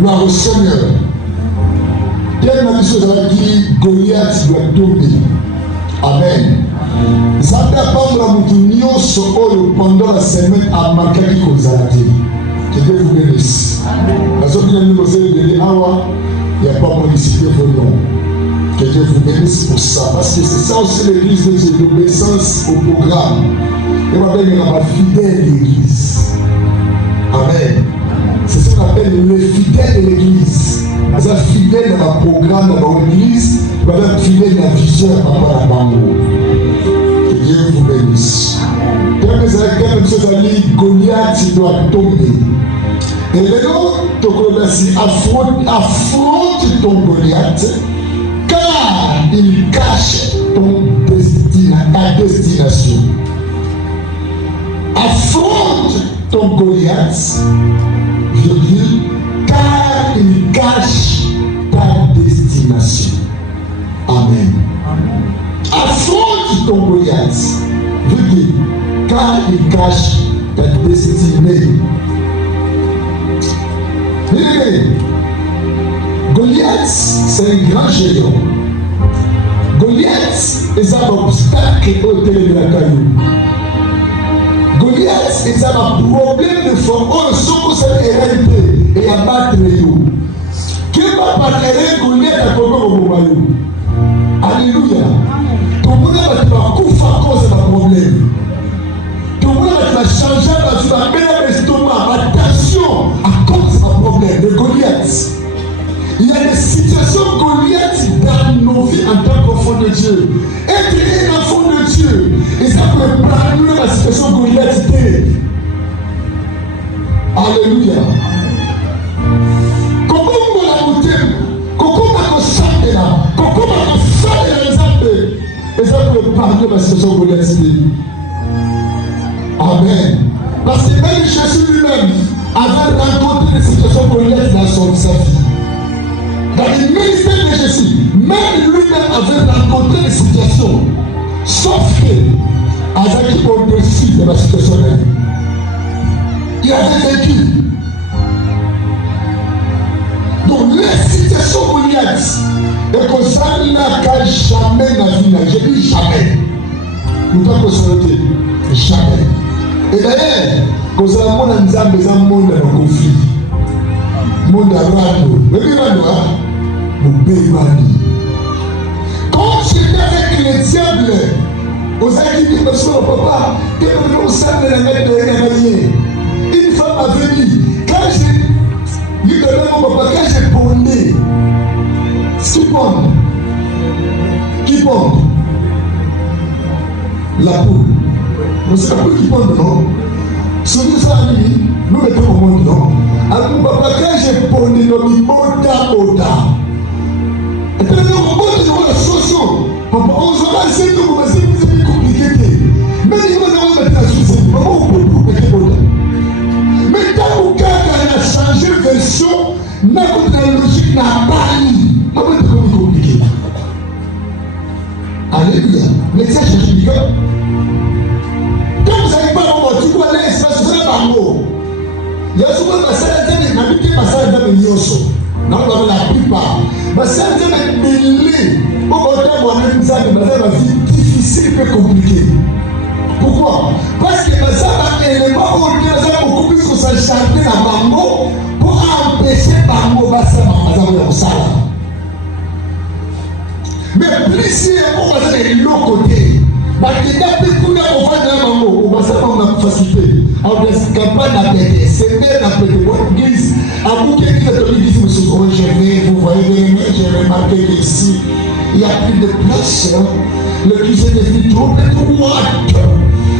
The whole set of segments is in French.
Gloire au Seigneur. Telle chose a dit Goliath doit tomber. Amen. Zambé a pas la moutounio sur pendant la semaine à Makali Kozalati. Que Dieu vous bénisse. Parce que nous avons donné Awa, il n'y a pas monicité pour nous. Que Dieu vous bénisse pour ça. Parce que c'est ça aussi l'église de Dieu, l'obéissance au programme. Et on appelle la fidèle de l'église. Amen. C'est ce qu'on appelle le fidèle de l'église. Parce que fidèle dans le programme de l'église, parce que fidèle dans la vision par rapport à l'amour. Que Dieu vous bénisse. Comme ce ami Goliath doit tomber. Et maintenant, affronte ton Goliath, car il cache ta destination. Affronte ton Goliath, virgule, car il cache ta destination. Amen. Affronte ton Goliath, virgule, car il cache ta destinée. Goliath, c'est un grand géant. Goliath est un obstacle au télé de la caillou. Goliath est un problème de forme. On sait que c'est une réalité et abattre les loups. Qui va parler Goliath à comment on va y. Alléluia. Tout le monde va couper à cause d'un problème. Tout le monde va changer parce qu'il va mettre l'estomac. Attention à cause d'un problème de Goliath. Il y a des situations Goliath dans nos vies en tant qu'enfant de Dieu. Être un enfant de Dieu, et ça peut prendre la situation Goliath. Alléluia. Comment on l'a goûté? Comment on a chanté là? Comment on a fait les exemples? Et ça peut prendre la situation Goliath. Amen. Parce que même Jésus lui-même avait rencontré des situations Goliath dans sa vie. Dans le ministère de Jésus, même lui-même avait rencontré des situations. Sauf que, Azaki au-dessus de la situation là. Il avait vécu. Donc, les situations Goliath, et que ça n'a qu'à jamais dans la vie. J'ai dit jamais. Nous devons consulter. Jamais. Et d'ailleurs, quand ça a mon âme, les âmes montent dans le conflit. Monde à rando. Mais bien, mon bémani. Quand j'étais avec les diables, aux acquis de son papa, que nous sommes les mecs de l'Église. Une femme a venu. Quand j'ai dit de mon papa, quand j'ai bondé, qui bombe la poule. C'est la poule qui bombe, non? Celui ça, nous mettons au monde, non? Alors, mon papa, quand j'ai bondé, nous dit boda. Et puis, nous avons la solution. Papa, on se va essayer de commencer, vous avez compliqué. Mais il va nous mettre la solution. Maman, on peut vous mettre boda. Mais quand vous avez changé de version, notre logique n'a pas eu. Comment est-ce que vous compliqué? Alléluia. Mais ça, je dis que quand vous n'avez pas le mot, tu vois l'espace, vous n'avez pas le mot. Il y a souvent des passages qui sont la plupart. Mais ça, c'est mêlé. Au contraire, moi-même, ça, ma vie difficile et compliquée. Pourquoi? Parce que ça va élément beaucoup plus que ça chanter dans Bango pour empêcher Bango de faire ça. Mais plus on va faire de l'autre côté, parce que depuis qu'on va faire Bango, on va faire une facilité. On va faire campagne d'appeler, c'est bien d'appeler votre guise. À vous qui êtes dit, monsieur, vous voyez, j'ai remarqué qu'ici, il n'y a plus de place. Le cuisine est plus trop étroite.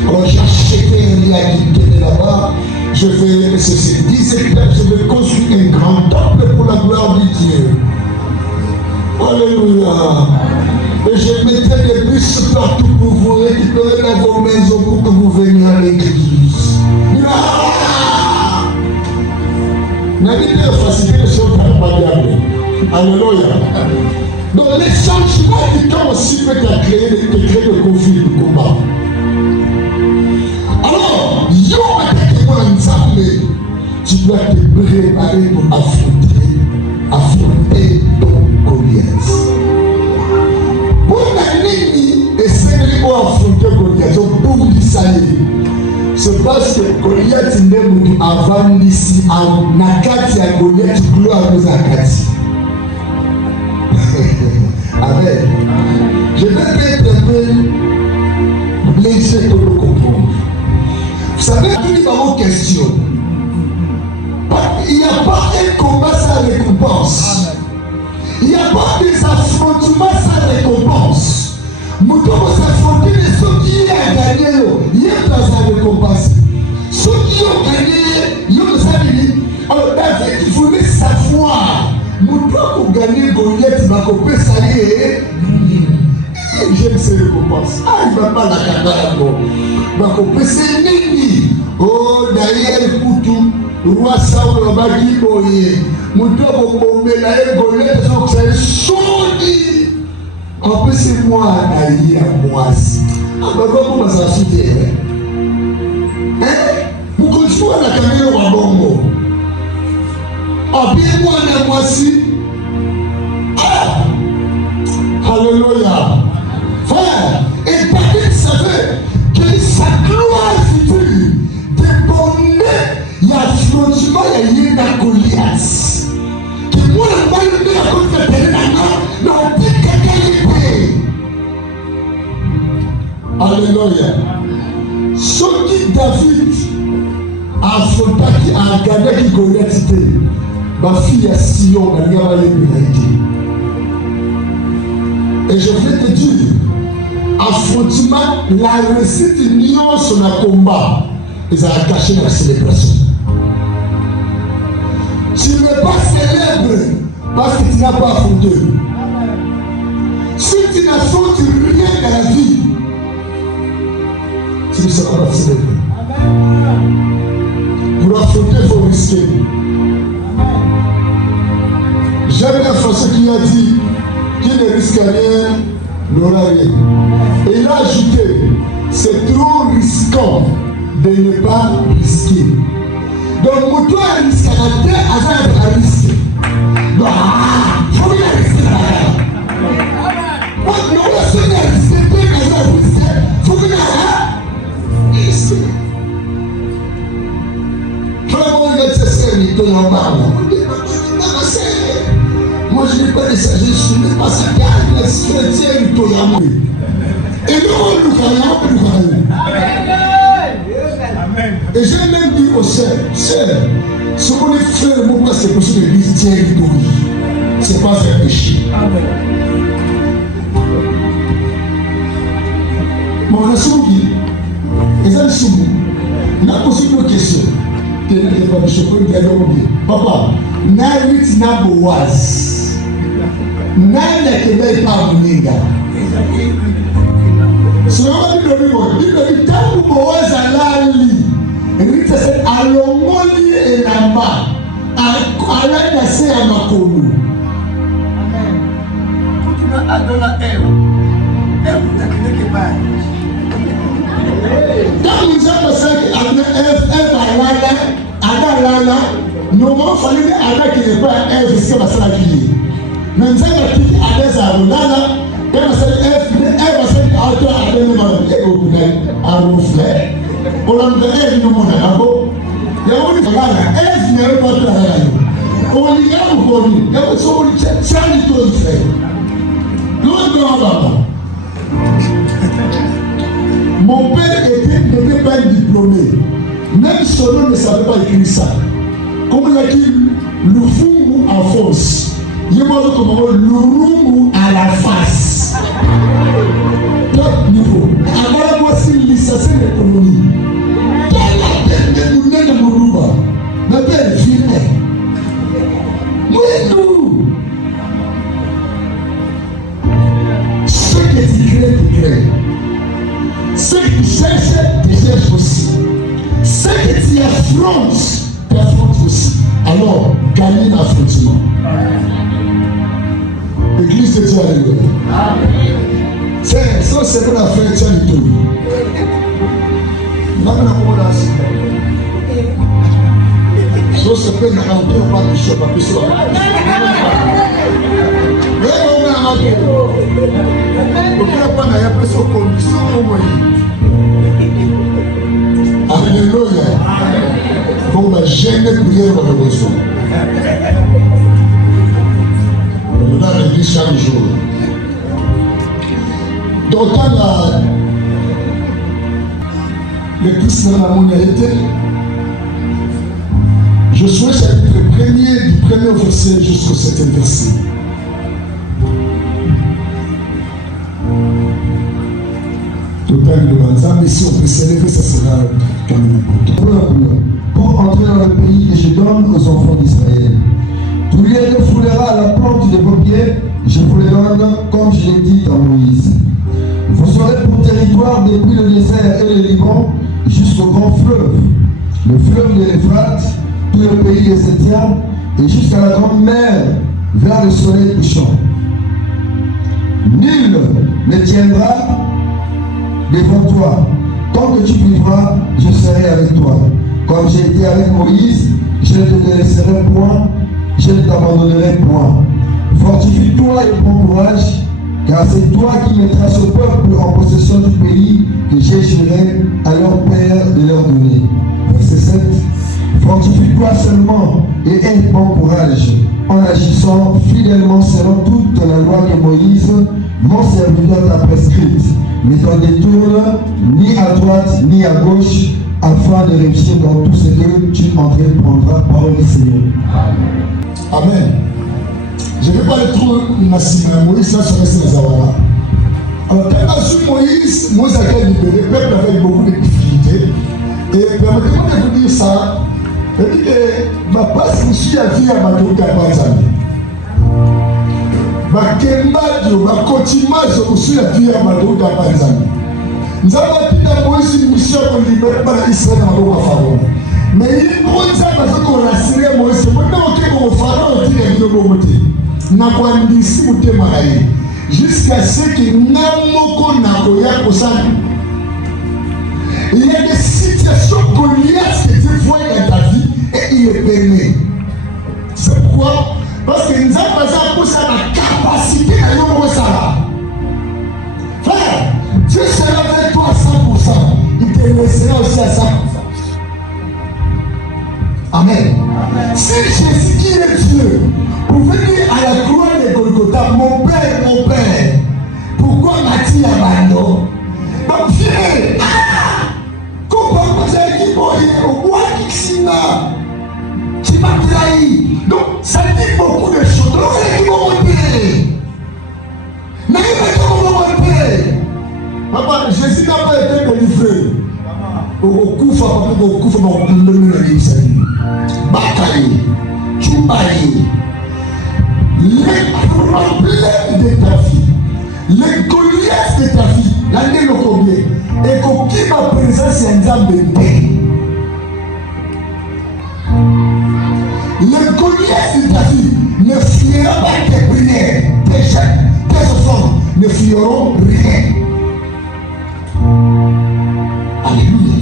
Alors j'ai acheté un lit à quitter là-bas. Je fais ceci. 10 hectares, je vais construire un grand temple pour la gloire de Dieu. Alléluia. Et je mettais des bus partout pour vous récupérer dans vos maisons pour que vous veniez à l'église. N'avez pas facilité les choses par le diable. Alléluia. Donc les changements du temps aussi peuvent créer le conflit, le combat. Alors, tu dois te préparer pour affronter C'est parce que Goliath n'est pas avant d'ici, na kati ya Goliath gloire nous a kati. Amen. Je vais être un peu léger pour le comprendre. Vous savez, il y a une question. Il n'y a pas un combat sans récompense. Il n'y a pas des affrontements sans récompense. Nous devons s'affronter de ceux qui ont gagné. Il y a pas sans récompense. Ceux qui ont gagné, ils ont gagné. Alors David voulait savoir. Nous devons gagner Goliath, ma copine, ça y est. J'aime ces récompenses. Ah, il ne va pas la cadeau. Ma copine, c'est Nini. Oh, d'ailleurs, Koutou, roi Saoul, on va dire, nous devons bomber la Goliath, donc c'est chaudi. En plus, c'est moi, d'ailleurs, moi. Ah, bah, comment ça se fait? Hein? Vous continuez à la caméra au bongo. Ah, bien moi, la voici. Ah! Alléluia. Frère, et David savait que sa gloire future dépendait de l'affrontement de la Goliath. Que moi, je vais le dire contre le terrain, non, dit quelqu'un Alléluia. Ce qui David a affronté, qui a gagné qui Goliath était, ma fille à Sion, elle a gagné et je vais te dire, affrontement, la réussite union sur le combat, ils ont caché la célébration. Tu n'es pas célèbre parce que tu n'as pas affronté. Si tu n'affrontes rien dans la vie, tu ne seras pas célèbre. Pour affronter, il faut risquer. J'aime la façon qu'il a dit qui ne risque rien n'aura rien. Et il a ajouté, c'est trop risquant de ne pas risquer. Donc, pour toi, risque à la terre, à risquer. Donc, il faut bien risquer la terre. Non, la seule risque, c'est bien risquer. Il faut bien risquer. Vraiment, il y a ces scènes qui sont en bas. Moi, je n'ai pas de sagesse, je n'ai pas sa garde, les chrétiens, ils sont en bas. Et nous, et j'ai même dit au sœurs, ce qu'on est frère, moi, c'est pour ça que l'église tient une douille. C'est pas un péché. Mon raison dit, et ça, c'est vous. N'a pas posé une question. Papa, Narit na Boaz. Nana kebe pa muninga. So what do you do? Tabu Boaz alali. Rita said alongoli enamba. Alanda se amakolu. Amen. Kutuna adona Eve takineke ba. Tabu nzamba saki adona Eve alala. Adalala. Non, il fallait Ada qui n'est pas Ève, c'est ma sœur qui est. Mais nous avons dit Ada Zarolala, et ma sœur Ève a dit à toi, Ada ne m'a dit, et au bout à reflet. On l'a dit, Ève nous m'a dit, il y a une fois là, Ève n'est pas de la on y a un peu, il y a un peu de ça, il faut le faire. Mon père n'était pas diplômé. Même son nom ne savait pas écrire ça. Comme il a dit, le fungu en force. Il y a comme le rungu à la face. Top niveau. Alors, voici licencié l'économie. Dans la tête de nous, de Mourouba, ma belle fille. Oui, nous. Ce que tu crées, tu crées. Ce que tu cherches aussi. Ce que tu affrontes, tu affrontes aussi. Alors, gagnez l'affrontement. L'église de Dieu, alléluia. C'est ça, c'est pour la fin, tiens le tout. So c'est pour la fin, on va toucher pas plus souvent. Mais on va en avoir. On ne peut pas avoir plus de conditions. Alléluia. Alléluia. Donc la gêne prière dans le besoin. On a l'église chaque jour. Donc quand le Christ dans la mondialité, je souhaite chapitre 1er du premier verset jusqu'au 7e verset. Total de l'ensemble, si on peut s'élever, ça sera quand même important. Pour entrer dans le pays que je donne aux enfants d'Israël. Tu les refouleras à la plante de vos pieds, je vous les donne comme je l'ai dit à Moïse. Vous serez pour territoire depuis le désert et le Liban jusqu'au grand fleuve, le fleuve de l'Euphrate, tout le pays des Étiens, et jusqu'à la grande mer, vers le soleil couchant. Nul ne tiendra devant toi. Tant que tu vivras, je serai avec toi. Comme j'ai été avec Moïse, je ne te délaisserai point, je ne t'abandonnerai point. Fortifie-toi et prends courage, car c'est toi qui mettras ce peuple en possession du pays que j'ai juré à leur père de leur donner. Verset 7. Fortifie-toi seulement et aie bon courage en agissant fidèlement selon toute la loi que Moïse, mon serviteur, t'a prescrite. Ne t'en détourne ni à droite ni à gauche, afin de réussir dans tout ce que tu entreprendras. Parole du Seigneur. Amen. Je ne vais pas le trouver Nassima Moïse, là, sur les Zawara. Alors, quand on a su Moïse a été libéré, le peuple avait beaucoup de difficultés. Et permettez-moi de vous dire ça. C'est-à-dire que ma passe, je suis à vie à ma douce à Banzani. Ma kembadio, ma continuation, je suis à vie à ma douce à Banzani. Nous avons dit Moïse une mission pour libérer Israël dans le Pharaon. Mais il faut dire qu'on a assuré Moïse. Maintenant, on Pharaon dit qu'il y a une bonne n'a pas dit si vous êtes marié. Jusqu'à ce qu'il n'a pas de il y a des situations Goliath que Dieu voit dans ta vie et il les permet. C'est pourquoi? Parce que nous avons besoin de la capacité à nous ça. Frère, Dieu sera avec toi à 100%. Il te laissera aussi à 100%. Amen. Si Jésus qui est Dieu, pour venir à la croix de Golgotha, mon père, pourquoi m'a-t-il abandonné? Donc viens, comment vous avez dit, au bois qui tu m'as trahi. Donc ça dit beaucoup de choses. Donc il faut monter. Mais il faut monter. Papa, Jésus n'a pas été délivré. Au coup, Bakali, Chumbaï, les problèmes de ta vie, les Goliath de ta vie, l'année le combien, et qui ma présence est en les Goliath de ta vie ne fuira pas tes prières, tes chèques, tes offrandes ne fuiront rien. Alléluia.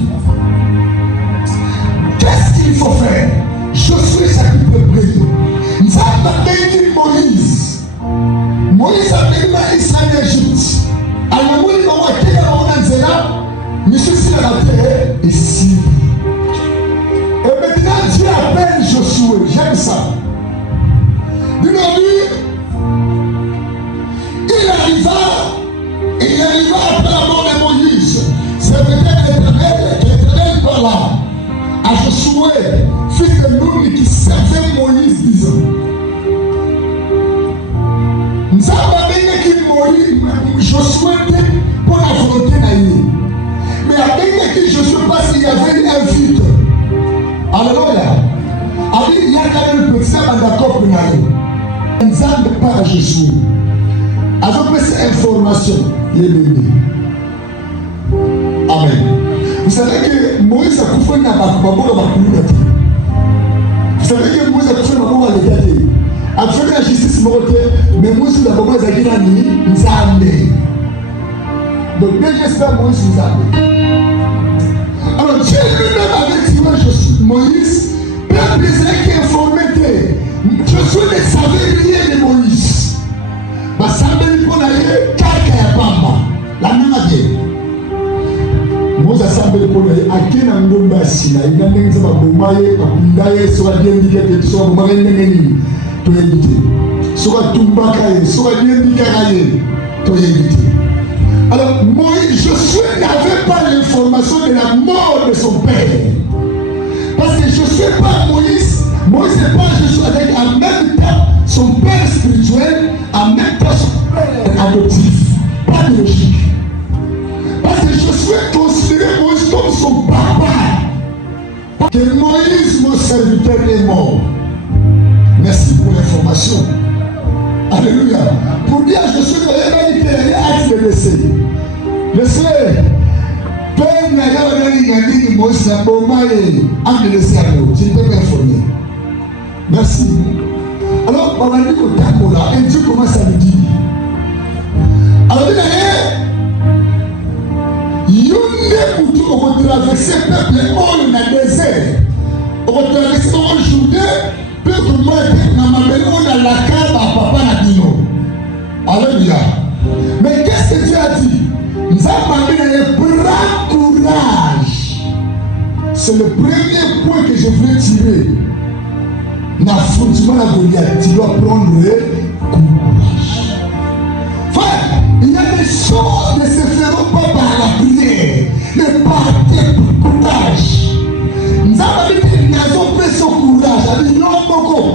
Qu'est-ce qu'il faut faire? Josué chapitre 1er. Nous avons béni Moïse. Moïse a béni Israël d'Égypte. Alors, nous avons été dans le Zéna, monsieur sur la terre ici. Et maintenant, Dieu appelle Josué. J'aime ça. Il arriva après la mort de Moïse. C'est peut-être l'Éternel par là. À Josué, fils de Nun qui servait Moïse, disant. Nous avons dit que Josué était pour la volonté d'Aïe. Mais avec qui Josué parce qu'il y avait un vide. Alléluia. Avec il y a quand même le petit d'accord pour Naïe. Nous avons pas à Josué. Avec cette information, il est béni. Amen. Vous savez que Moïse a coupé dans la communauté. Vous savez que Moïse a coupé dans la communauté. A fait la justice, mais Moïse a coupé dans la communauté. Donc, déjà, c'est Moïse qui nous a. Alors, Dieu lui-même avait dit Moïse, peuple Israël qui est informé. Josué ne savait rien de Moïse. Basambeli pour aller, kaka ya pamba. La même idée. Moïse a semblé pour aller, ake na ngomba sila ina ndenge za babomaye bakundaye soka diendike te soka bomaka ndenge nini toyebi te soka tumbaka ye soka diendikaka ye toyebi te. Alors Moïse, Josué n'avait pas l'information de la mort de son père. Parce que Josué pas Moïse n'est pas Josué avec en même temps son père spirituel, en même temps son père adoptif. Pas de logique. Parce que Josué considérait Moïse comme son papa. Que Moïse, mon serviteur, est mort. Merci pour l'information. Alléluia. Pour dire à Josué qu'il y a un acte de décès. Laissez. Père n'a pas dit que Moïse n'a pas eu de décès à nous. Je peux m'informer. Merci. Alors, on va dire que Takola, et Dieu commence à lui dire. Alors, il y a un on va traverser le peuple dans le désert. On va traverser dans le journée, peuple moi, on a la carte à papa Nadino. Alléluia. Mais qu'est-ce que Dieu a dit? Nous avons le grand courage. C'est le premier point que je voulais tirer. N'affrontement la Goliath, tu dois prendre courage. Frère, il y a des choses qui ne se feront pas par la prière, mais par tes courage. Nous avons dit que nous avons fait son courage. Avec l'homme,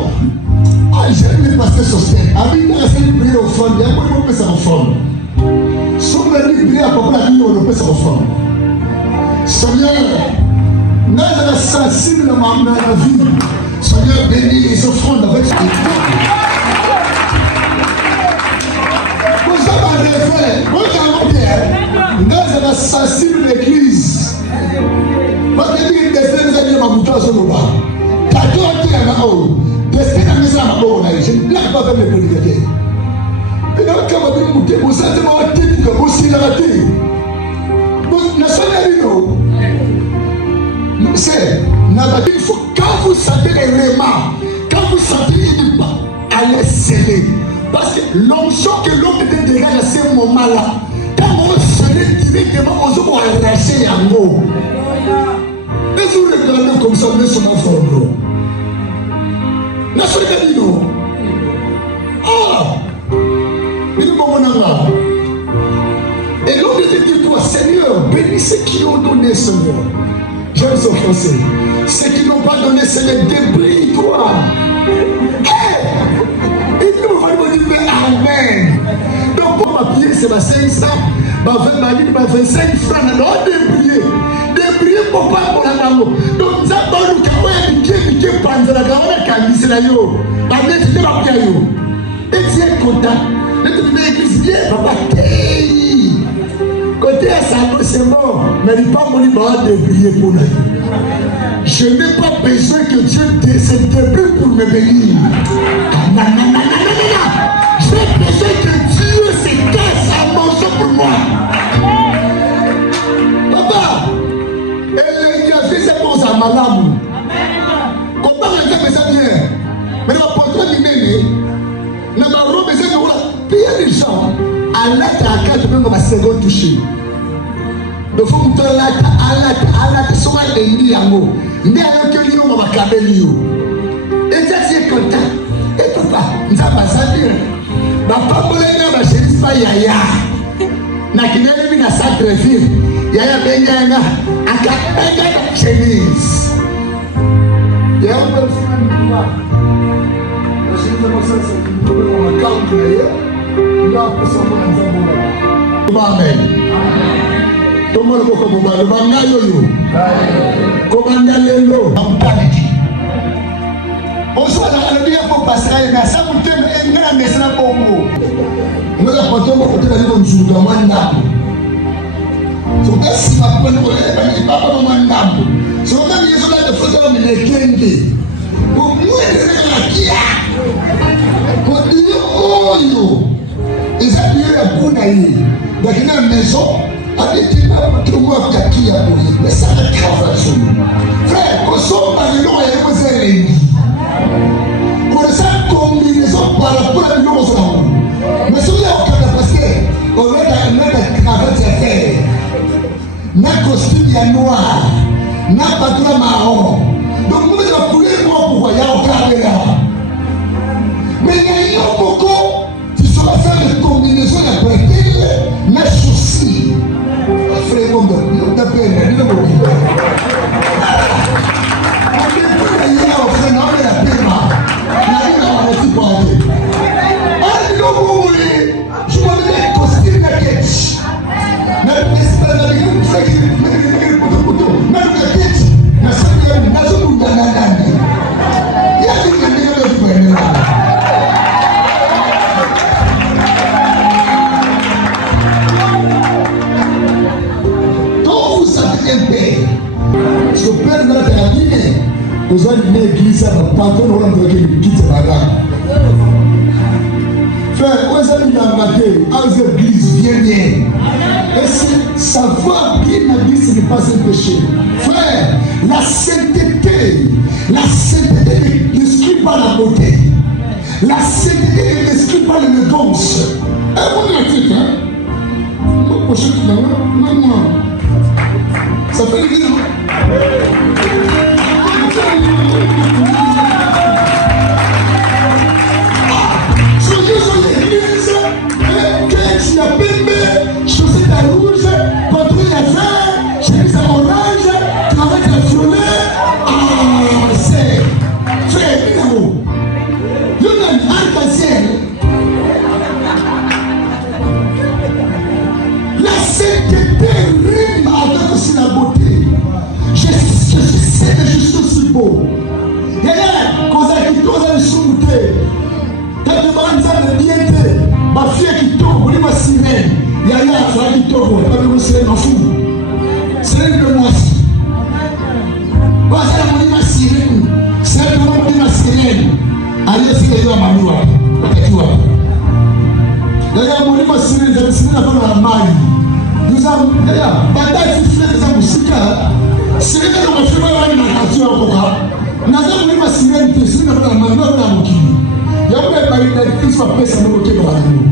j'aime les pasteurs sur scène. Avec nous, on a fait une prière au fond. Il y a un peu de personnes au fond. Si on a dit prière à peu près, on a fait ça au fond. Seigneur, nous sommes sensibles à la vie. Seigneur, bénis les offrandes avec ce que tu nous avons rêvé, nous sommes sensibles à l'église. Parce que nous avons des gens qui ont je ne blague pas avec les prédicateurs. Et donc, quand on dit que vous savez, vous aussi la raté. Il faut, quand vous sentez les rémats, quand vous sentez qu'il pas allez sceller. Parce que l'onction que l'homme était déjà à ce moment-là, quand on scellait directement, on se voit arracher un mot. Et vous regardez comme ça, mais son enfant. N'a pas dit non. Ah! Il est bon, et l'homme était dit toi, Seigneur, bénis ceux qui ont donné, Seigneur. J'aime ce français. Ceux qui n'ont pas donné, c'est les débris, toi. Et nous, on va dire, Amen. Donc, pour ma prière, c'est ma 500, ma 20, ma 10, ma 25 francs, non, débris. Débris pour pas pour la maman. Donc, ça, on nous a dit que Panzala, on a camisé la yo. Amen, c'était ma prière. Et tu es content. Et tu me dis, bien, papa, côté à ça, c'est mort. Mais il n'est pas mon libéral de prier pour nous. Je n'ai pas besoin que Dieu se débrouille pour me bénir. Non. J'ai besoin que Dieu se casse à manger pour moi. Papa, il a fait ça pour sa malade. Comment on a fait ça bien? Mais on va pas l'immédiat. On va remettre ça dans la pire des gens. À l'acte à 4 même ma seconde touchée. Donc faut me donner à l'acte soit ennemi yango. Ndé avec que nous va caber yo. Et ça c'est content. Et papa, nous avons ça dire. Papa bolenga ba chérie pas yaya. Na kinele bi na Centreville. Yaya benga akabenga chemise. Yaya on peut faire quoi? La chérie ça c'est pour ma carte là. Amen. Tout le monde peut comprendre. Le bangayo, commandalelo, on soit dans le bien pour passer, mais ça vous t'aime et la maison à Bongo. Nous avons pas de côté de nous jouer comme un arbre. So that's my point. Il va pas comme un arbre. So même ils sont là de faire comme les kenge. Pour nous aider la kia. Pour dire oh yo. Ils appuyaient la boue d'ailleurs. Dans la maison, avec qui tout le monde a qui a bougé. Mais ça a travaillé sur nous. Frère, qu'on soit par le nom et vous avez on a cette combinaison par rapport à nous. Mais si vous avez aucun capacité, on met la cravate à faire. Notre costume est noir. n'a pas de marron. Donc vous avez la couleur pour il y a au caméra. Mais il y a un beaucoup, tu sauras faire des combinaisons de bretelles, mais soucis. Frère, on a peine, on a vous avez une église à la patronne, on a une petite bagarre. Frère, vous avez une amateur, à l'église, bien. Et savoir bien l'église, ce n'est pas un péché. Frère, la sainteté n'exclut pas la beauté. La sainteté n'exclut pas l'élégance. Et vous l'avez dit, hein? Non. Ça fait l'église, il y a pembe, chaussette à rouge, patrouille à vert, chemise à orange, cravate à violet. Ah, c'est frère, évidemment. Il y a un arc-en-ciel. La sainteté rime avec aussi la beauté. Je sais que je suis aussi beau. Il y a quand ça qui tourne dans le soumouté. Quand tu vas en bien fait, ma fille qui tombe, on est ma sirène. Il y a ça qui tombe, on est ma sirène en fou. Sirène de moi. Parce que on est ma sirène. Sirène de moi, on est ma sirène. Allez, c'est que je vais m'amener. D'ailleurs, on est ma sirène, c'est sirène avant la maille. Nous avons, d'ailleurs, bataille fiflée des amoussika. Sirène de ma fille, on est ma nature encore. Nous avons ma sirène, c'est sirène avant la maille, on est ma nature. Il y a un peu de qui soit prêt à me bloquer dans la vie.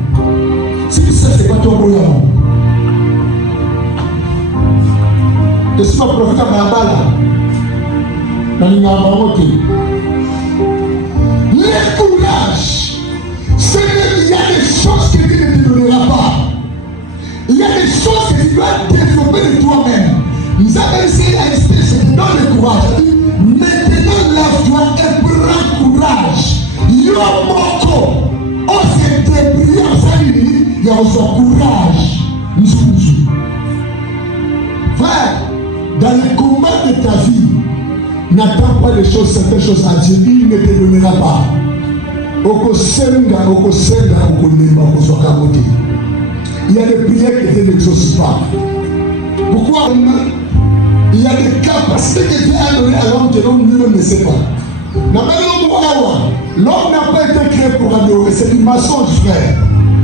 Si tu sais, c'est pas ton boulot. Je suis pas prophète à ma balle. Dans les mamotés. Le courage, c'est qu'il y a des choses que Dieu ne te donnera pas. Il y a des choses que tu dois développer de toi-même. Nous avons essayé à expliquer ce qui donne le courage. Maintenant, lève-toi et prends courage. Yomoko, on s'est débrouillé en famille, il y a aussi courage. Frère, dans le combat de ta vie, n'attends pas les choses, certaines choses à Dieu, il ne te donnera pas. Il y a des prières que Dieu n'exauce pas. Pourquoi? Il y a des capacités que Dieu a données à l'homme que l'homme lui-même ne sait pas. L'homme n'a pas été créé pour adorer, c'est du mensonge, frère.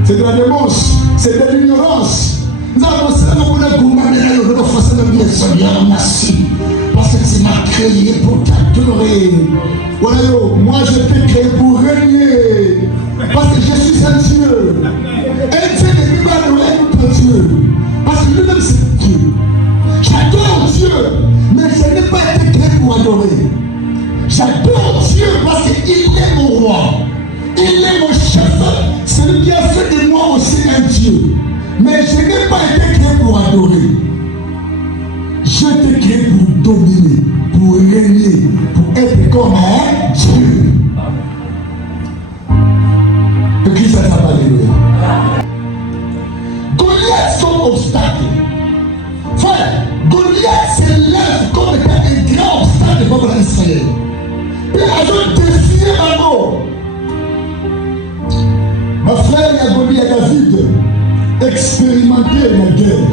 C'est de la démence, c'est de l'ignorance. Nous avons pensé que nous avons parce que c'est m'a créé pour t'adorer. Voilà, moi je t'ai créé pour régner. Parce que je suis un Dieu. Un Dieu ne peut pas adorer un autre Dieu. Parce que lui-même c'est Dieu. J'adore Dieu, mais je n'ai pas été créé pour adorer. J'adore Dieu parce qu'il est mon roi. Il est mon chef. C'est lui qui a fait de moi aussi un Dieu. Mais je n'ai pas été créé pour adorer. Je t'ai créé pour dominer, pour régner, pour être comme un Dieu. Que Christ a parlé. Goliath comme obstacle. Frère, Goliath s'élève comme étant un grand obstacle du peuple d'Israël. Et a défié ma mort. Ma frère, il y a Goliath, il y a David, expérimenté la guerre.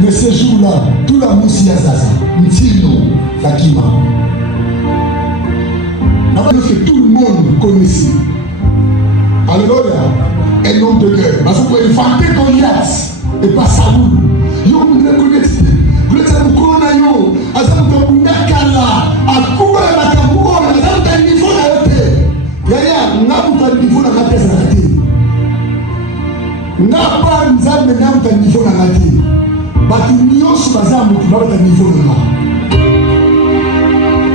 Mais ce jour-là, tout la moussia zaza, Ntino, Fakima. Que tout le monde connaissait. Alléluia, un homme de guerre. Parce que vous pouvez vanter Goliath et pas Saoul. Yo, vous le connaissez. Vous êtes un colonayo, à ça vous avez un kala, à Kuba la Kaboua, à ça vous avez un niveau à la paix. Yaya, n'a pas un niveau à la paix, ça n'a n'a pas un zame, n'a pas un niveau à la paix. Batu nyonso baza mutu baba ta niveau na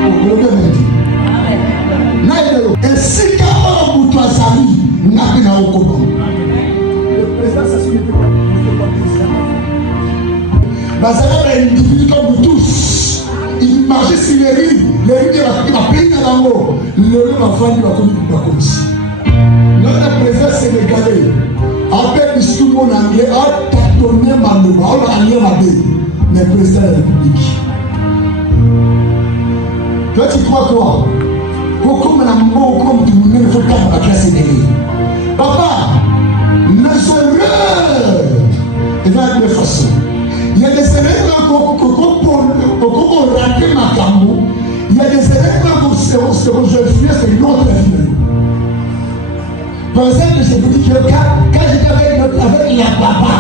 okolobe mendi na yelo esika oyo mutu azali ngapi na okolo bazala individu comme nous tous il marchait sur les rives de la pays de l'ango le rive afandi bakomisi notre président sénégalais appelle l'histoire en anglais a tâtonné maloba a allié mabe mais président de la République toi tu crois quoi pourquoi on a mot comme tu ne faut pas la classe sénégalaise papa nos erreurs et dans deux façons il y a des erreurs qu'on raté ma camou il y a des erreurs qu'on se refuse c'est une autre vie. Par exemple, je vous dis que quand j'étais avec la papa,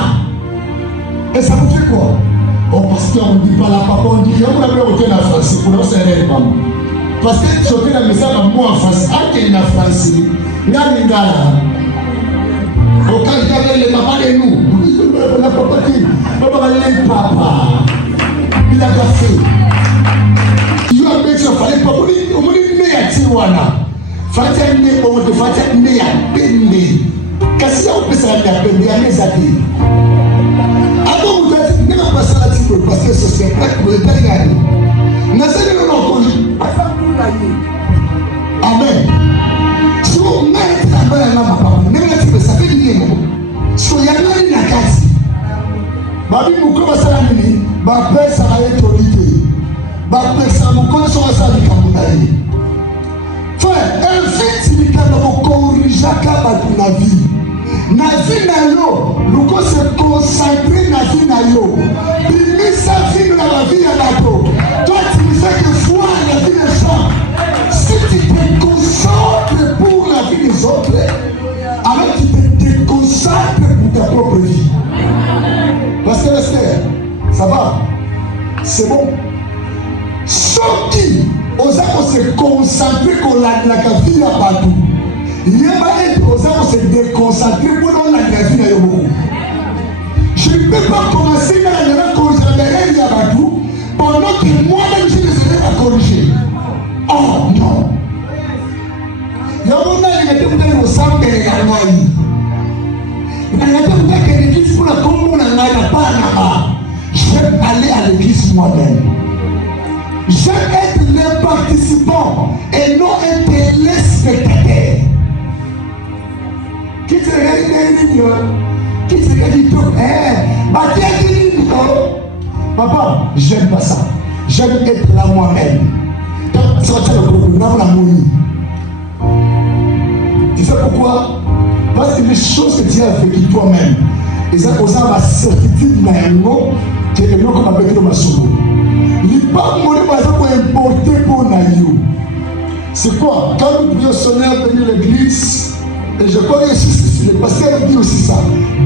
et ça vous fait quoi? Oh, parce qu'on ne dit pas la papa, on dit que vous l'avez ôté la France, pour nous c'est rien. Parce que sauter la maison à moi en France, à quelle la France, Ngamingala. Quand j'étais avec les papas de nous, la papa qui, papa, il a cassé. Il a mis ça, fallait pas, on m'a dit, mais à Tijuana. Fata nne omoto fata nne ya pende kasi ya opesa ya pende ya mezaki ado mutati nena pasala tipo parce que c'est pas pour le tangani nasene no konji amen so ngai tabala na papa nena tipo ça fait bien so yana ni nakasi babi mukoma sala nini ba pesa ya autorité ba pesa mukona so sala kamudai. Frère, un fait qui nous corrige la vie. La vie na yo, nous se consacrer la vie na yo. Il sa vie dans la vie à la go. Toi, tu ne fais que foi la vie des gens. Si tu te concentres pour la vie des autres, alors tu te déconcentres pour ta propre vie. Parce que Esther, ça va, c'est bon. Sauf qui oza se concentrer sur la vie à Badou. Il y a pas oza se déconcentrer pour la vie à Yobo. Je ne peux pas commencer à la corriger à Badou pendant que moi-même je ne serai pas corrigé. Oh non. Yobo n'a été peut-être au centre de l'Allemagne. Il n'a pas peut-être que l'église pour la commune n'a pas là-bas. Je vais aller à l'église moi-même. J'aime être les participants et non être les spectateurs. Qui te regarde qui te regarde papa, j'aime pas ça. J'aime être là moi-même. Tu sais pourquoi? Parce que les choses que tu as vécues toi-même, et ça cause ma certitude maintenant que les gens comme avec ma solo. Il n'est pas mourir par exemple pour importer pour Naïo. C'est quoi? Quand nous prions sonner à venir l'église, et je connais aussi, le pasteur dit aussi ça.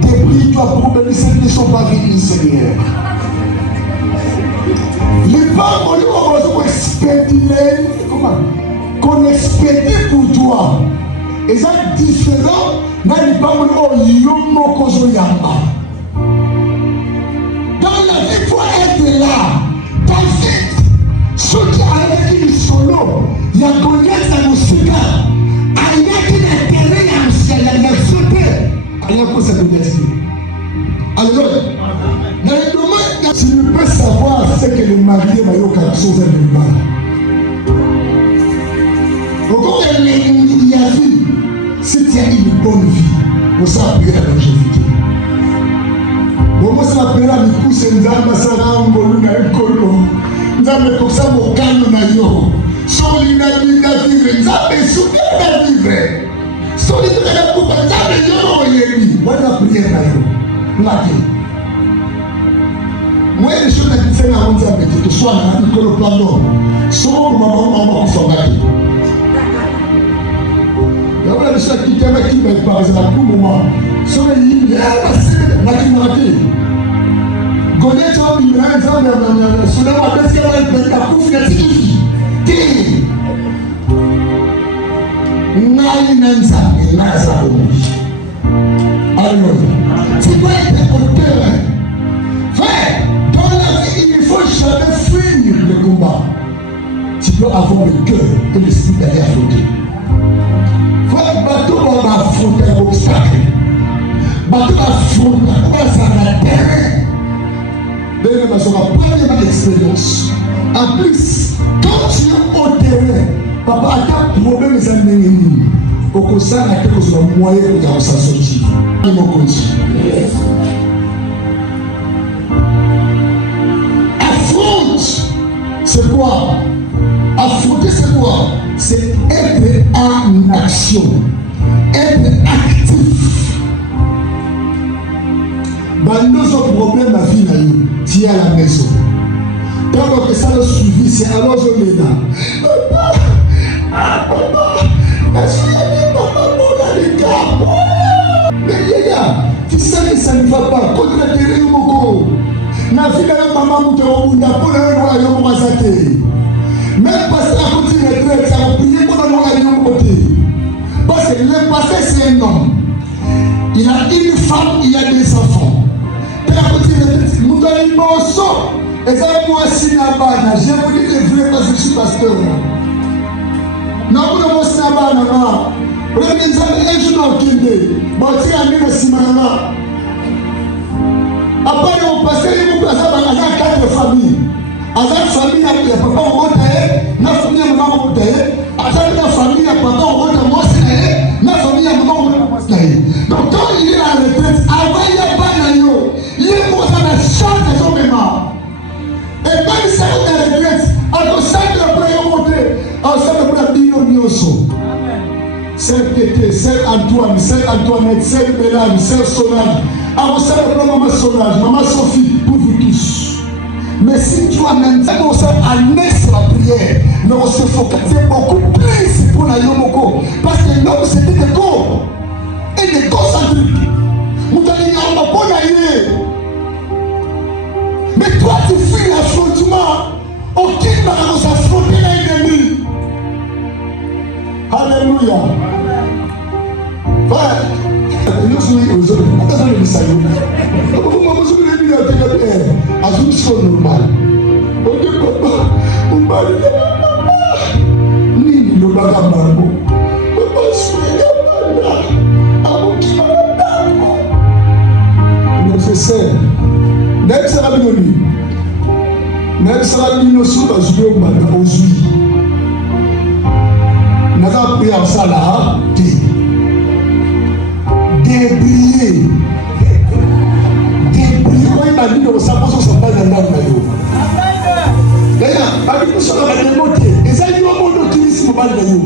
Débrouille-toi pour bénir ceux qui ne sont pas venus, Seigneur. Il n'est pas mourir par exemple pour expédier, comment? Qu'on expédie pour toi. Et ça différent, mais il n'est pas mourir au yomo kozo yamba. Dans la vie, il faut être là. Ceux qui avaient dit solo, il y a connaître la musique, il y a qui l'intérêt à la sauter. Alors, pour ça, alléluia. Dans le domaine, tu ne peux savoir ce que le marié va y avoir quelque chose à le mal. Pourquoi il y a vie, si tu as une bonne vie, on s'appelle la longévité. Comment s'appelle la pousse Nzamba Sarangolo na Ekolo? Nzambe kosa mokano na yo. Soli na vivre, Nzambe souki na vivre. Soli na kupa Nzambe yo yebi. Wana prière na yo. Ngati. Moi les choses qui fait na Nzambe que soit na Ekolo plano. Somo mama kufangaki. Yabona les choses qui t'aiment qui me par exemple pour moi. Somo yimbi na kimati. Connais toi il a Nzambe na sona mabesi ya mpenda kufi na tiki. Ti. Ngai na Nzambe na Nzambe. Alléluia. Tu dois être auteur. Frère, dans la vie, il ne faut jamais fuir le combat. tu dois avoir le cœur et l'esprit d'aller affronter. Frère, bateau va affronter un obstacle. Bateau va affronter, on va sur le terrain. D'ailleurs, on va prendre une expérience. En plus, quand tu es au terrain, papa, à ta problème, les amis, au conseil, à quelque chose de moyen pour s'en sortir. Il m'a conduit. Affronte, c'est quoi? Affronter, c'est quoi? C'est être en action, être actif. Nos problèmes à vie, tu es à la maison. Quand on fait ça, le suivi, c'est alors je mets là. Papa, est-ce qu'il y a des papas pour aller là? Mais yaya, tu sais que ça ne va pas. Quand tu as des réunions, na vie de maman, tu as même parce qu'à côté de retraite, ça va prier pour nous aller au côté. Parce que le passé, c'est un homme. Il a une femme, il a des enfants. Et à côté de retraite, nous avons une bonne. Et ça, moi, si là-bas, j'ai voulu le vrai parce que je suis pasteur. Non, vous ne m'avez pas dit, non. Vous avez dit, un jour, on a dit, bon, tu as mis le ciment. Après, on passe, il vous place à 4 familles. Avec famille, il y a papa, on vote, la famille, il y a maman, on vote. Avec la famille, il y a papa, on vote, moi, c'est la famille, il y a maman, on vote. Donc, quand il est à la retraite, avant, il n'y a pas d'ailleurs. Il est pour ça, la chance de son mémoire. Et quand il s'est à la retraite, alors, ça, il a pris au côté. Alors, ça, il a pris au Nioso. Sœur Tété, Sœur Antoine, Sœur Antoinette, Sœur Bélane, Sœur Solange. Alors, ça, il a pris maman Solange, maman Sophie, pour vous tous. Mais si toi-même, ça commence à naître la prière, mais on se focalise beaucoup plus pour la Yomoko. Parce que l'homme, c'était des corps. Et des corps centriques. Nous allons pas d'ailleurs. Mais toi, tu fuis l'affrontement. Aucune barrière s'affronter l'ennemi. Alléluia. Frère, je suis aujourd'hui. Attention, le salut. As une chose normale. Ok, papa, on va aller papa. Ni le bagabarbo. Papa, soyez là. Avant qu'il m'attende. Mes frères, même ça va bien. Même ça va bien sur la journée au matin, aux huit. Nous avons pris en ça là. Débriller. Il m'a dit que ça pose son pas dans l'âme. D'ailleurs, avec tout ça, on va démonter. Et ça, il y a un monde d'optimisme au bal de nous.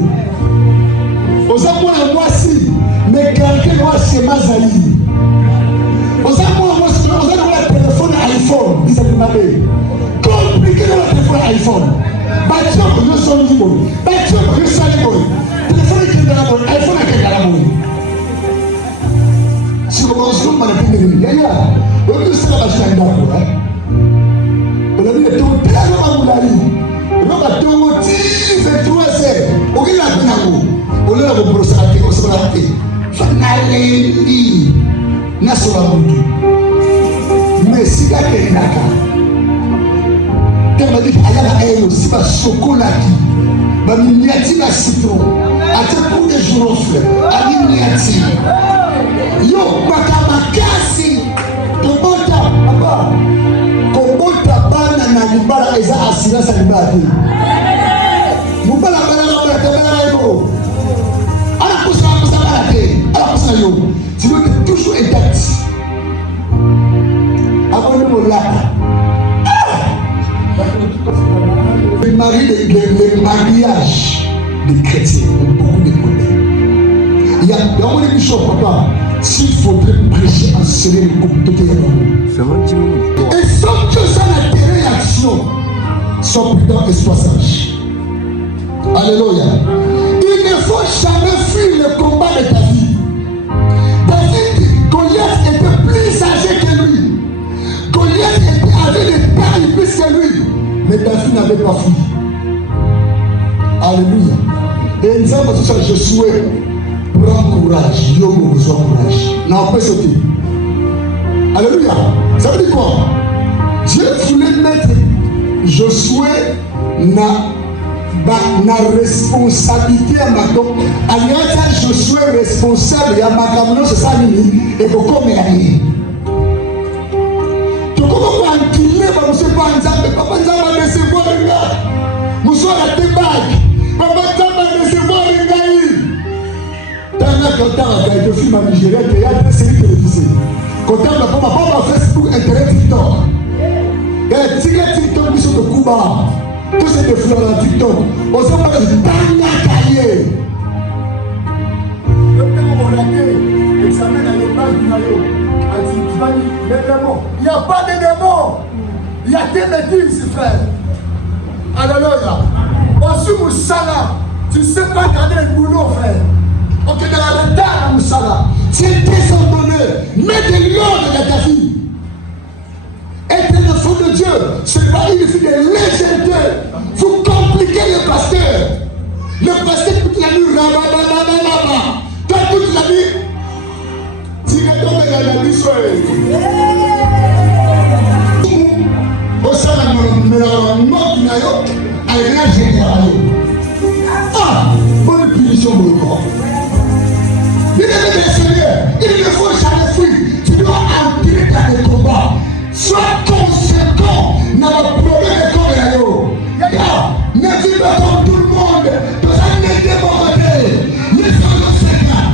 Aux amours, moi, si, mais quelqu'un doit chez Mazali. Aux amours, moi, si, on a le téléphone iPhone, ils ont demandé. Compliqué le téléphone iPhone. Bâtiment, je suis en niveau. Bâtiment, je suis en niveau. Téléphone qui est dans la bonne, iPhone qui est dans la bonne. Si on commence à parler de l'ennemi, d'ailleurs, on peut se faire acheter un d'accord. On a dit que ton père va vous l'aller. On va te motiver 23 heures. On va la bien. On va vous brosser à terre, on se va la terre. Fanaleli. Nasola Boutou. Mais si la terre est d'accord, quand on dit qu'il y a la haine, si ma chocolat qui, ma miniati la citron, à tes coups de girofle, à miniati. Yo, Bakamakasi, Kobota, Papa, Kobota, Bana, Nibala, Eza, Asila, Salibati. Mubala, Bala, à la pousse, yo, tu veux être toujours intact. Abonnez-moi là. Le mariage des chrétiens ont beaucoup de problèmes. Il y a dans mon émission, papa, s'il faudrait prêcher, enseigner le communauté de l'amour. Et sans que ça n'ait réaction, sois prudent et sois sage. Alléluia. Il ne faut jamais fuir le combat de ta vie. David, Goliath était plus âgé que lui. Goliath avait des tailles plus que lui. Mais David n'avait pas fui. Alléluia. Et nous avons dit ça, je souhaite. Prends courage, yo mo besoin courage. Non, pas sauter. Alléluia. Ça veut dire quoi? Dieu voulait mettre Josué na na responsabilité ya makambo aliacha Josué responsable ya makambo nyonso esala nini ekokomela nini. Tokoko koankile bamosu epa Nzambe, papa Nzambe adesevoir nga mosu alate baki, papa Nzambe adesevoir ngai tanga kotanga kaito film ya Nigeria te ya te série télévisée kotanga papa papa Facebook internet TikTok tika TikTok biso tokuba tous ces défleurs na TikTok ozomba tanga kaye examen na yo base na yo il n'y a pas de démon, il y a des bêtises, frère. Alléluia. Aussi, Moussala, tu ne sais pas garder le boulot, frère. Ok, dans la retard, Moussala, c'est désordonné. Mets de l'ordre dans ta vie. Être le fond de Dieu, c'est pas une fille de légèreté. Vous compliquez le pasteur. Le pasteur toute la nuit, rabababababa. Toi, toute la nuit. Osala mot na yo ayena général bonne punition pour corps. Il ne faut jamais fuir. Tu dois entrer dans le combat. Sois conséquent dans le problème de corps na yo. Ne vis pas comme tout le monde. Tu as été démocraté. Les autres séquents.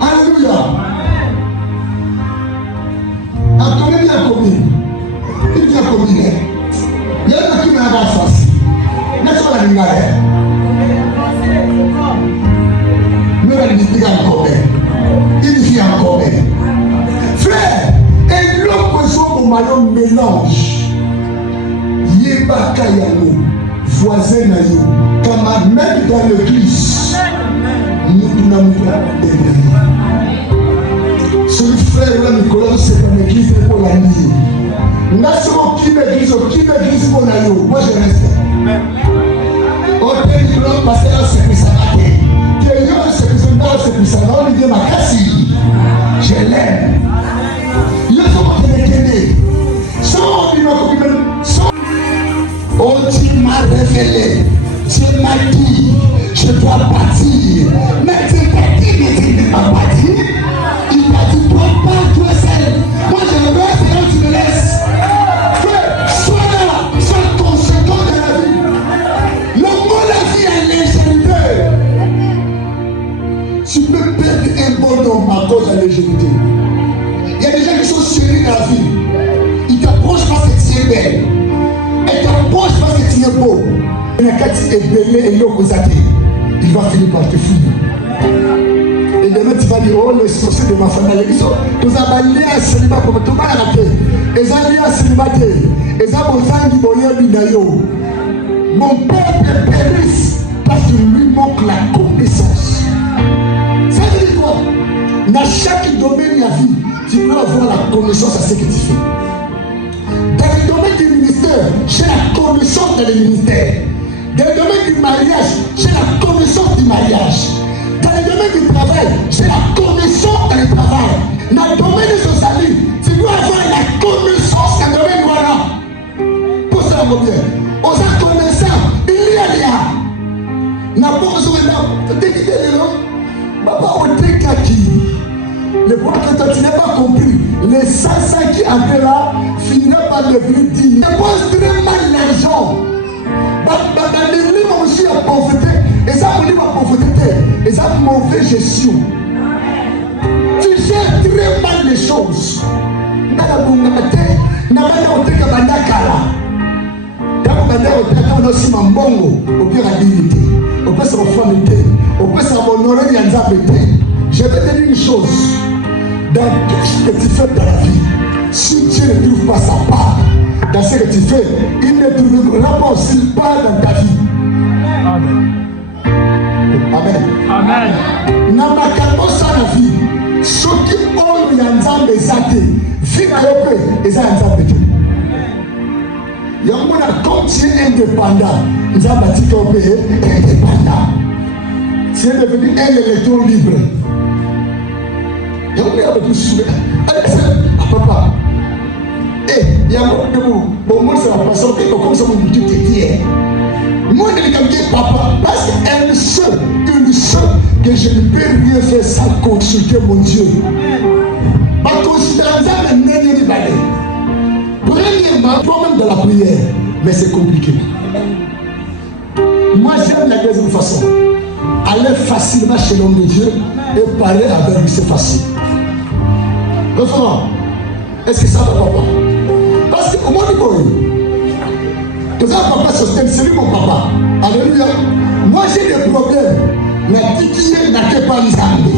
Alléluia. Il vient communier. Il y a un qui m'a face. N'est-ce pas la lumière? Mais la lumière encore. Il vient encore. Frère, et l'autre son au maillot mélange. Yeba Kayano, voisin na yo, comme même dans l'église. Nous n'avons pas ce frère là, Nicolas, c'est dans l'église pour la nuit. Nous avons qui l'église pour la nuit. Moi je reste. Hôtel Nicolas, parce que là c'est plus ça. D'ailleurs, c'est plus ça, c'est plus ça. On lui dit ma cassie. Je l'aime. Il faut que je l'aime. Oh, tu m'as révélé. Tu m'as dit, je dois partir. Mais tu m'as dit, mais tu ne m'as pas dit. Il m'a dit, toi toi seul. Moi je reste et là tu me laisses. Sois là, sois conséquent de la vie. Le mot la vie est légèreté. Tu peux perdre un bon homme à cause de la légèreté. Il y a des gens qui sont sérieux dans la vie. Ils t'approchent parce que tu es belle. Ils t'approchent parce que tu es beau. Et quand tu es belle et il va finir par te fuir. Et demain tu vas dire, oh le sorcier de ma famille, tu as lié à célibat comme tout le monde a raté. Ils ont lié à célibataire. Ils ont besoin de boyer binayo. Mon peuple périsse parce que lui manque la connaissance. Ça veut dire quoi? Dans chaque domaine de la vie, tu peux avoir la connaissance à ce que tu fais. Dans le domaine du ministère, j'ai la connaissance dans le ministère. Dans le domaine du mariage, j'ai la connaissance du mariage. Dans le domaine du travail, j'ai la connaissance dans le travail. Dans le domaine de son salut, tu dois avoir la connaissance dans le domaine du voilà. Pour ça, mon bien. On a connaissance, il y a là. N'a pas besoin de t'équiter les gens. Papa, on t'équite. Le point que toi, tu n'as pas compris. Les 500 qui avaient là finiraient par devenir dignes. Ne pose très mal l'argent. Dans les livres aussi à pauvreté. Et ça, mon livre à pauvreté. Et ça, mauvaise gestion. Tu gères très mal les choses. Je vais te dire une chose. Dans tout ce que tu fais dans la vie, si Dieu ne trouve pas sa part dans ce que tu fais, il ne trouvera pas aussi part dans ta vie. Amen. Amen. Amen. Dans ma carbosa la vie, ceux qui ont eu un Nzambe ezate, vie na yo pe, eza Nzambe te. Yango na comme tu es indépendant, Nzambe atika yo pe indépendant. Tu es devenu un électron libre. Il y a un peu de souffle. Papa. Il y a un peu de mots. Bon, moi, c'est la façon comme ça, mon Dieu te dit. Moi, je dis papa, parce qu'elle sait que je ne peux rien faire sans consulter mon Dieu. Ma considération n'est rien balai. Premièrement, toi-même dans la prière, mais c'est compliqué. Moi, j'aime la deuxième façon. Aller facilement chez l'homme de Dieu et parler avec lui, c'est facile. Revenons. Est-ce que ça va, papa? Parce qu'au moins, que ça, papa, c'est lui mon papa. Alléluia. Moi, j'ai des problèmes. La titille n'a que pas Nzambe.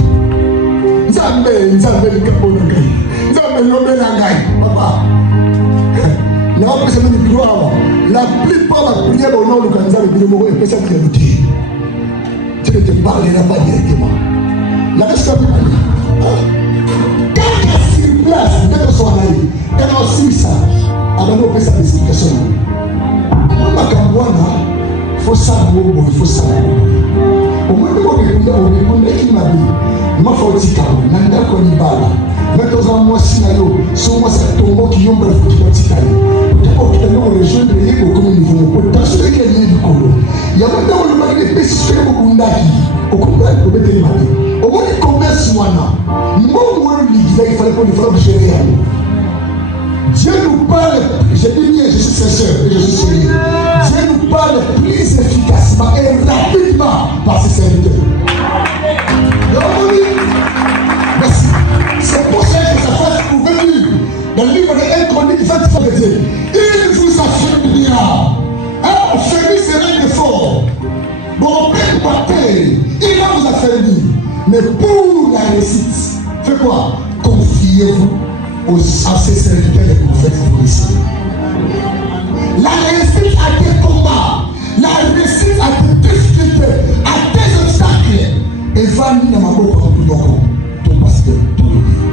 Nzambe, le capot de Gaï. Nzambe, l'homme de la Gaï. Papa. Là, on peut se mettre une gloire. La plupart de la prière au nom de Nzambe, il y a une personne qui a noté. Tu ne te parleras pas directement. La reste pas quand tu es sur place, dès que son ami, et aussi ça, alors on peut faire des explications. Il faut savoir, il faut savoir. Au moins, on est qui m'a dit, ma faute, c'est quand même, n'a pas de balle. Maintenant, moi, si sur moi, c'est ton mot qui ont bref, qui va t'y aller. Pour que nous, on rejoigne les gens comme ils vont. Parce que les gens du colo. Il y a maintenant, on va les pestes au Kundaki. Au Kundaki, au Bétélimani. Au moins, les commerces, moi, moi, il fallait qu'on les fasse gérer. Dieu nous parle, je dis bien, je suis sincère et je suis sérieux. Dieu nous parle plus efficacement et rapidement par ses serviteurs. Merci. C'est pour ça que ça fasse pour venir. Dans le livre de 1 Chronique 23, il vous affaiblira. Un faible serait de fort. Bon, père matin, il va vous affaiblir. Mais pour la réussite, faites quoi? Confiez-vous à ses serviteurs et prophètes pour ici. La réussite à tes combats, la réussite à tes difficultés, à tes obstacles, et va nous dans ma boca en tout ton pasteur, ton Dieu.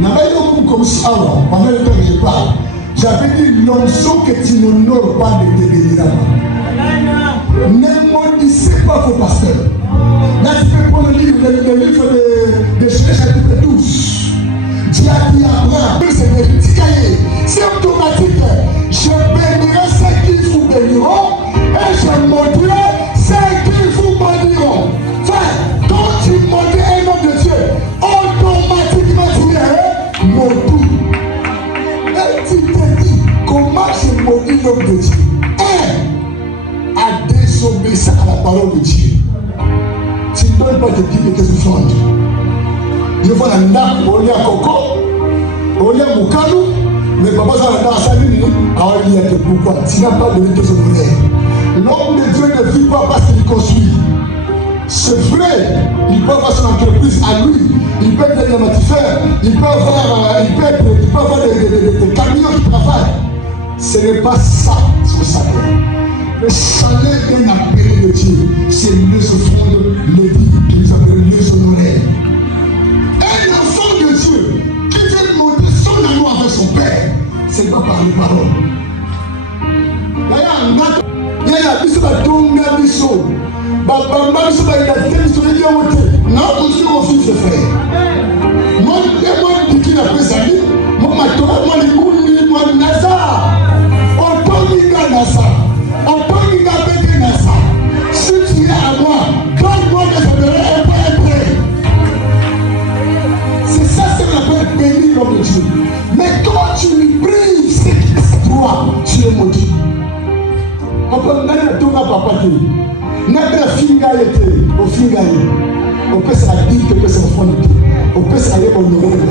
N'a pas eu comme ça avant, pendant le temps que je parle, j'avais dit l'onction que tu n'honores pas ne te bénira pas. Ne maudissez pas vos pasteurs. Là, tu peux prendre le livre de Genèse chapitre 12. Dieu a dit à Abraham, c'est automatique. Je bénirai ceux qui vous béniront et je maudirai ceux qui vous maudiront. Enfin, quand tu maudis un homme de Dieu, automatiquement tu es maudit. Et tu te dis, comment je maudis l'homme de Dieu? À désobéir à la parole de Dieu. Tu ne donnes pas de Dieu tes offrandes. Je vois la nappe, on y a coco, on y a moukalou, mais papa ça va dans sa ligne, alors il y a que pourquoi? Tu n'as pas donné tes honneurs. L'homme de Dieu ne vit pas parce qu'il construit. C'est vrai, il peut avoir son entreprise à lui, il peut être diamantifère, il peut avoir des camions qui travaillent. Ce n'est pas ça son salaire. Le salaire d'un appelé de Dieu, c'est les offrandes, les vies que nous appelons les honoraires. Un enfant de Dieu qui veut monter son amour avec son père, c'est pas par les paroles. Il y a un biso, Baba biso ba identité biso les gens ont non construire au fils de frère. Moi qui n'a pas ça dit, moi les mouni, moi Nazar. On peut dire Nazar. On peut dire avec Nazar. Si tu es à moi, donne-moi des honneurs un peu. C'est ça ce qu'on appelle bénir l'homme de Dieu. Mais quand tu lui pries, c'est qui c'est toi, tu es maudit. On peut mettre tout dans papa qui. Notre finga était au finga. On peut se dire que c'est au fond de tout. On peut se aller au niveau de la